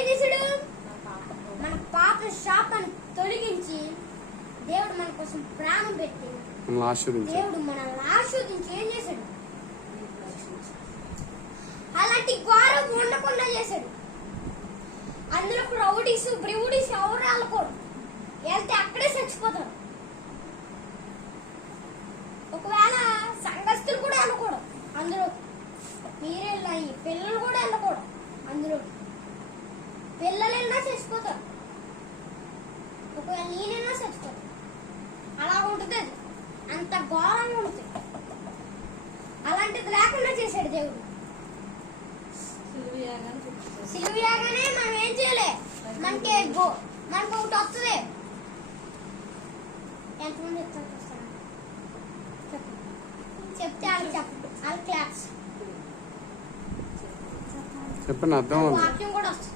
ఏం చేశాడు? మన పాప శాపాన్ని తొలగించి దేవుడు మన కోసం ప్రాణం పెట్టి దేవుడు మనల్ని ఆశీర్వదించి ఏం చేశాడు? అలాంటి ఘోరం ఉండకుండా చేశాడు. అందులో రౌడీస్ బ్రివుడీస్ ఎవరు వెళ్ళకూడదు. వెళ్తే అక్కడే చచ్చిపోతారు. ఒకవేళ సంఘస్థులు కూడా వెళ్ళకూడదు అందులో. మీరే వెళ్ళాయి, పిల్లలు కూడా వెళ్ళకూడదు అందులో. పిల్లలు వెళ్ళినా చచ్చిపోతారు. ఒకవేళ నేనైనా చచ్చిపోతాను. అలా ఉంటుంది. అది అంత ఘోరంగా ఉంటుంది. అలాంటిది లేకుండా చేశాడు దేవుడు. సిలువయాగానే మనం ఏం చేయలే. మనకి ఒకటి వస్తుంది. ఎంతమంది వస్తారు చెప్తే వాళ్ళకి చెప్పండి. వాళ్ళ క్లాస్ చెప్పండి, అర్థం వాక్యం కూడా వస్తుంది.